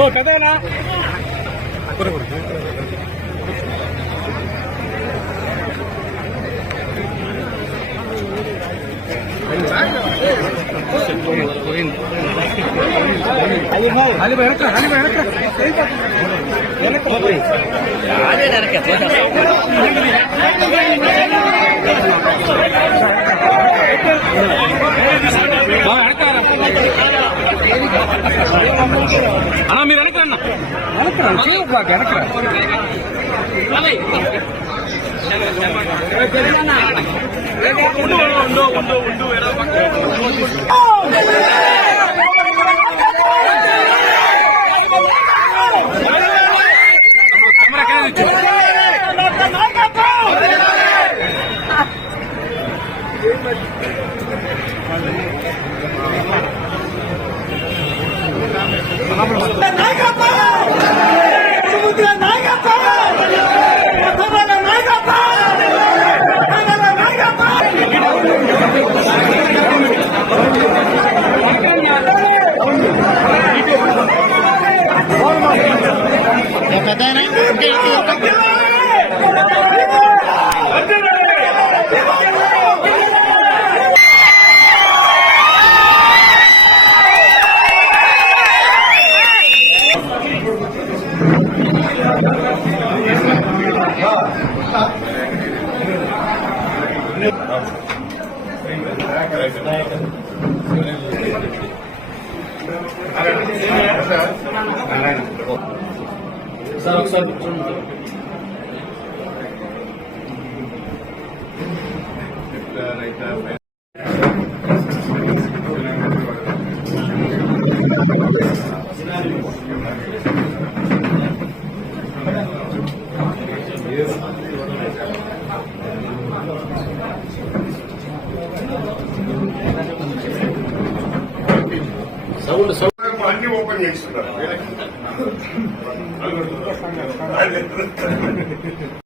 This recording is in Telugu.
ఓ కదేనా ಅಲ್ಲಿ ಬೆಳಕ ಅಲ್ಲಿ ಬೆಳಕ ಅದೇ ನರಕ್ಕೆ ಹಾ అన్నా మీరు వెనకరన్నా వెనకరా వెనకరా ఉండు ఉండు ఉండు ఉండు ಮಾಡ್ತಾರೆ సార్ ఒకసారి Thank you. సౌండ్ సౌండ్ అన్ని ఓపెన్ చేస్తున్నారు